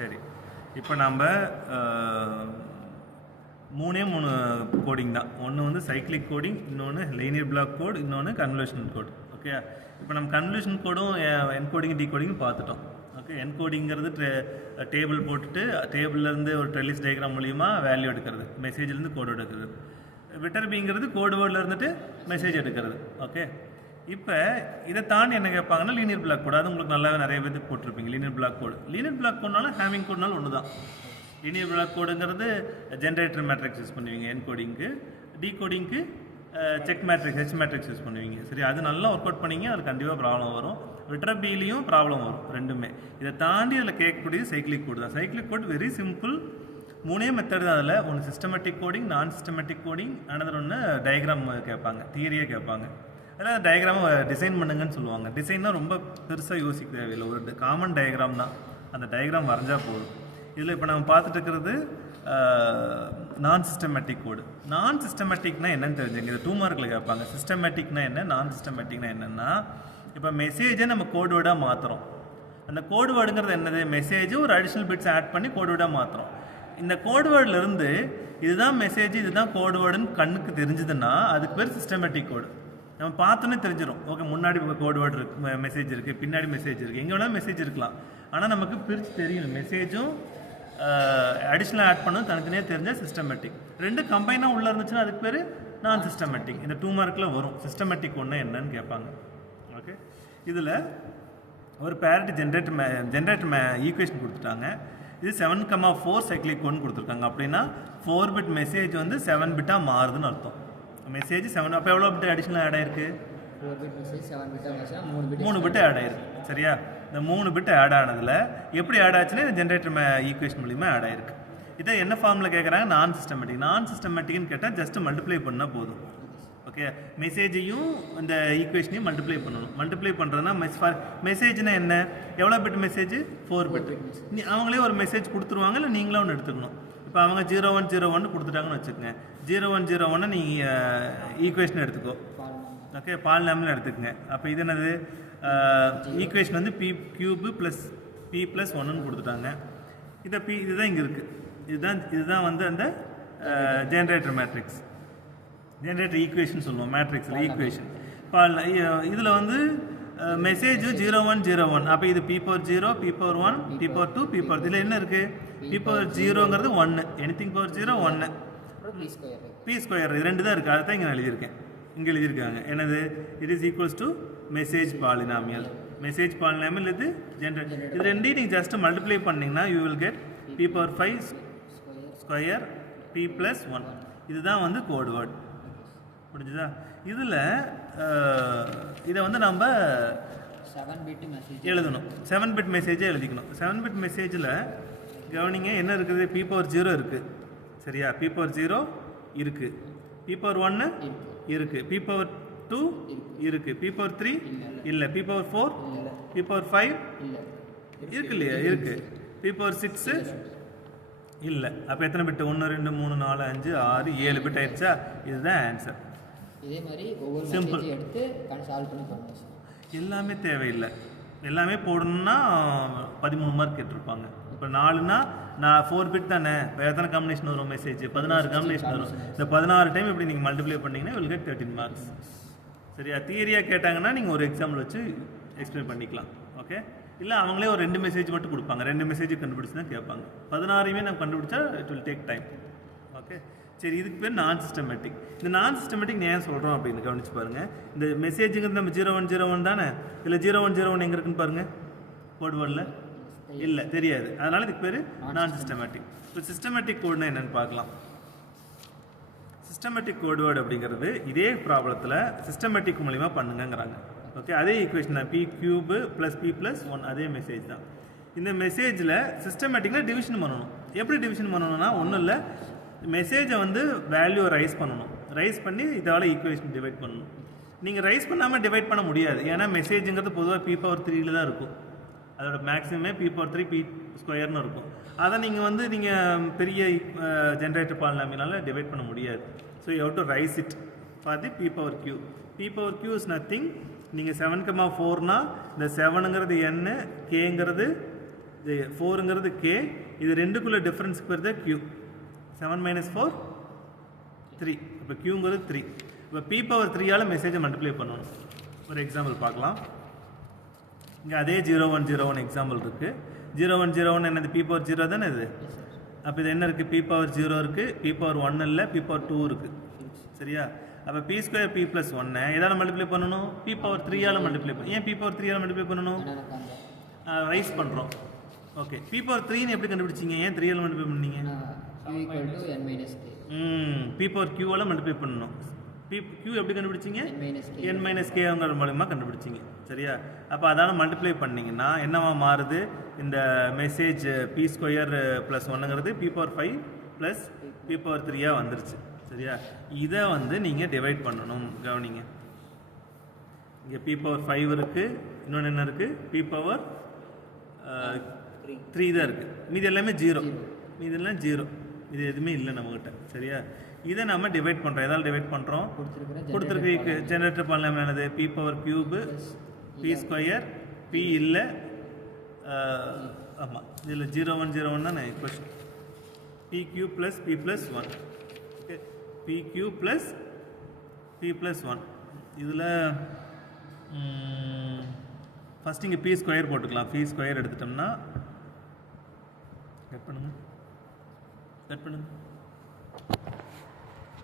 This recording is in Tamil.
சரி, இப்போ நம்ம மூணே 3 கோடிங் தான். ஒன்று வந்து சைக்கிளிக் கோடிங், இன்னொன்று லீனியர் பிளாக் கோட், இன்னொன்று கன்வல்யூஷன் கோட். ஓகே, இப்போ நம்ம கன்வல்யூஷன் கோடும் என்கோடிங் டிகோடிங் பார்த்துட்டோம். ஓகே, என்கோடிங்கிறது டேபிள் போட்டுட்டு டேபிள்லேருந்து ஒரு ட்ரெல்லிஸ் டயக்ராம் மூலிமா வேல்யூ எடுக்கிறது, மெசேஜ்லேருந்து கோடு எடுக்கிறது. விட்டர்பிங்கிறது கோடு வேர்டில் இருந்துட்டு மெசேஜ் எடுக்கிறது. ஓகே, இப்போ இதை தாண்டி என்ன கேட்பாங்கன்னா லீனியர் பிளாக் கோடு. அது உங்களுக்கு நல்லாவே நிறைய பேருக்கு போட்டிருப்பீங்க. லீனியர் பிளாக் கோடு கோடுனாலும் ஹேமிங் கோடுனாலும் ஒன்று தான். லீனியர் பிளாக் கோடுங்கிறது ஜென்ரேட்டர் மேட்ரிக்ஸ் யூஸ் பண்ணுவீங்க என்கோடிங்க்கு, டிகோடிங்க்கு check matrix H matrix use பண்ணுவீங்க. சரி, அது நல்லா ஒர்க் அவுட் பண்ணிங்க, அது கண்டிப்பாக ப்ராப்ளம் வரும். விட்டர்பிலையும் ப்ராப்ளம் வரும் ரெண்டுமே. இதை தாண்டி அதில் கேட்கக்கூடியது சைக்கிளிக் கோடு தான். Cyclic code very simple. 3 method தான். அதில் ஒன்று சிஸ்டமேட்டிக் கோடிங், நான் சிஸ்டமேட்டிக் கோடிங், அனதர் ஒன்று டயக்ராம் கேட்பாங்க, தியரியே கேட்பாங்க. அதில் டயக்ராமை டிசைன் பண்ணுங்கன்னு சொல்லுவாங்க. டிசைன்னா ரொம்ப பெருசாக யோசிக்க தேவையில்லை, ஒரு காமன் டயக்ராம் தான். அந்த டயக்ராம் வரைஞ்சால் போதும். இதில் இப்போ நம்ம பார்த்துட்டு இருக்கிறது நான் சிஸ்டமேட்டிக் கோடு. நான் சிஸ்டமேட்டிக்னா என்னன்னு தெரிஞ்சுங்க. இது 2 மார்க்கில் கேட்பாங்க. சிஸ்டமேட்டிக்னா என்ன, நான் சிஸ்டமேட்டிக்னா என்னென்னா, இப்போ மெசேஜை நம்ம கோடு வேர்டாக மாற்றுறோம். அந்த கோடு வேர்டுங்கிறது என்னது, மெசேஜ் ஒரு அடிஷ்னல் பிட்ஸ் ஆட் பண்ணி கோடு வேர்டாக மாற்றுறோம். இந்த கோடு வேர்டிலிருந்து இதுதான் மெசேஜ், இதுதான் கோடு வேர்டுன்னு கண்ணுக்கு தெரிஞ்சுதுன்னா அதுக்கு பேர் சிஸ்டமேட்டிக் கோடு. நம்ம பார்த்தோன்னே தெரிஞ்சிடும். ஓகே, முன்னாடி கோடு வேர்டு இருக்குது, மெசேஜ் இருக்குது, பின்னாடி மெசேஜ் இருக்குது, எங்கே வேணாலும் மெசேஜ் இருக்கலாம். ஆனால் நமக்கு பிரித்து தெரியணும். மெசேஜும் அடிஷ்னலாக ஆட் பண்ணணும் தனித்தனியாக தெரிஞ்சால் சிஸ்டமேட்டிக். ரெண்டு கம்பைனாக உள்ளே இருந்துச்சுன்னா அதுக்கு பேர் நான் சிஸ்டமேட்டிக். இந்த 2 மார்க்கில் வரும். சிஸ்டமேட்டிக் ஒன்று என்னன்னு கேட்பாங்க. ஓகே, இதில் ஒரு பேரிட்டி ஜென்ரேட்டர் ஈக்குவேஷன் கொடுத்துட்டாங்க. இது 7,4 சைக்கிளிக் கோட்னு கொடுத்துருக்காங்க. அப்படின்னா 4 பிட் மெசேஜ் வந்து 7 பிட்டாக மாறுதுன்னு அர்த்தம். மெசேஜ் 7, அப்போ எவ்வளோ பிட் அடிஷ்னலாக ஆட் ஆயிருக்கு? 3 பிட் ஆட் ஆயிருக்கு. சரியா, இந்த 3 பிட் ஆட் ஆனதில் எப்படி ஆட் ஆச்சுன்னா ஜென்ரேட்டர் ஈக்குவேஷன் மூலிமா ஆட் ஆயிருக்கு. இதை என்ன ஃபார்மில் கேட்குறாங்க, நான் சிஸ்டமேட்டிக். நான் சிஸ்டமேட்டிக்னு கேட்டால் ஜஸ்ட் மல்டிப்ளை பண்ணால் போதும். ஓகே, மெசேஜையும் இந்த ஈக்குவேஷனையும் மல்டிப்ளை பண்ணணும். மல்டிப்ளை பண்ணுறதுனா மெசேஜ்னா என்ன, எவ்வளோ பிட் மெசேஜ்? 4 பிட். அவங்களே ஒரு மெசேஜ் கொடுத்துருவாங்க, இல்லை நீங்களே ஒன்று எடுத்துக்கணும். இப்போ அவங்க 0101 கொடுத்துட்டாங்கன்னு வச்சுக்கோங்க. 0101 நீங்கள் ஈக்குவேஷன் எடுத்துக்கோ. ஓகே, பால் நேம்னு எடுத்துக்கங்க. அப்போ இது என்னது, ஈக்குவேஷன் வந்து p cube plus p plus 1ன்னு கொடுத்துட்டாங்க. இதுதான் இங்கே இருக்குது. இதுதான் வந்து அந்த ஜென்ரேட்டர் மேட்ரிக்ஸ், ஜென்ரேட்டர் ஈக்குவேஷன் சொல்லுவோம். மேட்ரிக்ஸில் ஈக்குவேஷன் இதில் வந்து மெசேஜ் 0101. அப்போ இது P/0, P/1, P/2, P/3. இதில் என்ன இருக்குது, P/0ங்கிறது 1, எனிதிங் பவர் 0 1, P². இது 2 தான் இருக்குது. அதை தான் இங்கே எழுதியிருக்கேன். இங்கே எழுதியிருக்காங்க என்னது, it is equals to message polynomial. Message polynomial இது ஜென்ரேட். இது ரெண்டையும் நீங்கள் ஜஸ்ட் மல்டிப்ளை பண்ணிங்கன்னா you will get P/5 square P+1. இதுதான் வந்து கோட் வேர்ட். புரிஞ்சுதா? இதில் இதை வந்து நம்ம 7 பிட் மெசேஜ் எழுதணும். 7 பிட் மெசேஜே எழுதிக்கணும். 7 பிட் மெசேஜில் கவனிங்க என்ன இருக்குது, P/0 இருக்குது. சரியா, P/0 இருக்குது, P/1 இருக்குது, P/2 இருக்குது, P/3 இல்லை, P/4 P/5 இருக்கு இல்லையா, இருக்குது, P/6 இல்லை. அப்போ எத்தனை பிட்டு, 1 2 3 4 5 6 7 பிட் ஆயிடுச்சா? இதுதான் ஆன்சர். இதே மாதிரி ஒவ்வொரு சிம்பிள் எடுத்து சால்வ் பண்ணி பண்ணலாம். எல்லாமே தேவையில்லை. எல்லாமே போடணும்னா 13 மார்க் கேட்டிருப்பாங்க. இப்போ 4னா நான் 4 பிட் தானே, இப்போ எத்தனை காம்பினேஷன் வரும் மெசேஜ்? 16 காம்பினேஷன் வரும். இந்த 16 டைம் இப்படி நீங்கள் மல்டிப்ளை பண்ணிங்கன்னா வில் கெட் 13 மார்க்ஸ். சரியா, தியரியாக கேட்டாங்கன்னா நீங்கள் ஒரு எக்ஸாம்பிள் வச்சு எக்ஸ்பிளைன் பண்ணிக்கலாம். ஓகே, இல்லை அவங்களே ஒரு 2 மெசேஜ் மட்டும் கொடுப்பாங்க. 2 மெசேஜ் கண்டுபிடிச்சி தான் கேட்பாங்க. 16மே நம்ம கண்டுபிடிச்சா it will take time. Okay, சரி, இதுக்கு பேர் நான் சிஸ்டமேட்டிக். இந்த நான் சிஸ்டமேட்டிக் ஏன் சொல்கிறோம் அப்படின்னு கவனிச்சு பாருங்கள். இந்த மெசேஜுங்கிறது நம்ம 0101 தானே, இதில் 0101 எங்கே இருக்குன்னு பாருங்கள். கோட் வேர்டில் இல்லை, தெரியாது. அதனால் இதுக்கு பேர் நான் சிஸ்டமேட்டிக். இப்போ சிஸ்டமேட்டிக் கோடுனா என்னென்னு பார்க்கலாம். சிஸ்டமேட்டிக் கோட் வேர்டு அப்படிங்கிறது இதே ப்ராப்ளத்தில் சிஸ்டமேட்டிக் மூலிமா பண்ணுங்கிறாங்க. ஓகே, அதே ஈக்குவேஷன் தான், P³ + P+1, அதே மெசேஜ் தான். இந்த மெசேஜில் சிஸ்டமேட்டிக்கில் டிவிஷன் பண்ணணும். எப்படி டிவிஷன் பண்ணணும்னா ஒன்றும் இல்லை, மெசேஜை வந்து வேல்யூ ரைஸ் பண்ணணும். ரைஸ் பண்ணி இதால் ஈக்குவேஷன் டிவைட் பண்ணணும். நீங்கள் ரைஸ் பண்ணாமல் டிவைட் பண்ண முடியாது. ஏன்னா மெசேஜுங்கிறது பொதுவாக P/3 தான் இருக்கும். அதோட மேக்ஸிமமே P/3 P² இருக்கும். அதை நீங்கள் வந்து நீங்கள் பெரிய ஜென்ரேட்டர் பாலினாமியலால் டிவைட் பண்ண முடியாது. So you have to raise it for the P/Q. P/Q is nothing. நீங்கள் 7,4னா இந்த 7ங்கிறது n, Kங்கிறது 4ங்கிறது கே, இது ரெண்டுக்குள்ள டிஃபரன்ஸ்க்கு வருது q. 7 - 4 3. இப்போ qங்கிறது 3. இப்போ p⁻3ஆல் மெசேஜை மல்டிப்ளை பண்ணணும். ஒரு எக்ஸாம்பிள் பார்க்கலாம். இங்கே அதே 0101 எக்ஸாம்பிள் இருக்குது. 0101 என்னது p⁻0 தானே இது. அப்போ இது என்ன இருக்குது, p⁻0 இருக்குது, p⁻1 இல்லை, p⁻2 இருக்குது. சரியா? அப்போ p² p+1 எதால் மல்டிப்ளை பண்ணணும், p⁻3ஆல் மல்டிப்ளை பண்ணணும். ஏன் p⁻3ஆல் மல்டிப்ளை பண்ணணும், ரைஸ் பண்ணுறோம். ஓகே, p⁻3ன்னு எப்படி கண்டுபிடிச்சிங்க, ஏன் 3ஆல் மல்டிப்ளை பண்ணீங்க, p⁻q-ஆல் மல்டிப்ளை பண்ணணும். q எப்படி கண்டுபிடிச்சிங்க, n-k மூலமாக கண்டுபிடிச்சிங்க. சரியா? அப்போ அதால் மல்டிப்ளை பண்ணிங்கன்னா என்னவா மாறுது, இந்த மெசேஜ் p² + 1ங்கிறது p⁻5 + p⁻3 வந்துருச்சு. சரியா? இதை வந்து நீங்கள் டிவைட் பண்ணணும். கவனிங்க, இங்கே p⁻5 இருக்குது, இன்னொன்று என்ன இருக்குது, p⁻3 தான் இருக்குது. மீது எல்லாமே 0, மீது எல்லாம் 0, இது எதுவுமே இல்லை நம்மக்கிட்ட. சரியா? இதை நம்ம டிவைட் பண்ணுறோம். எதால் டிவைட் பண்ணுறோம், கொடுத்துருக்கு ஜெனரேட்டர் பண்ணலாம். என்னது, p⁻³ p², p இல்லை, ஆமாம், இதில் 0101 தான் question. pq + p+1. Okay, pq + p+1. இதில் ஃபஸ்ட் இங்கே p² போட்டுக்கலாம். p² எடுத்துட்டோம்னா கட் பண்ணுங்க.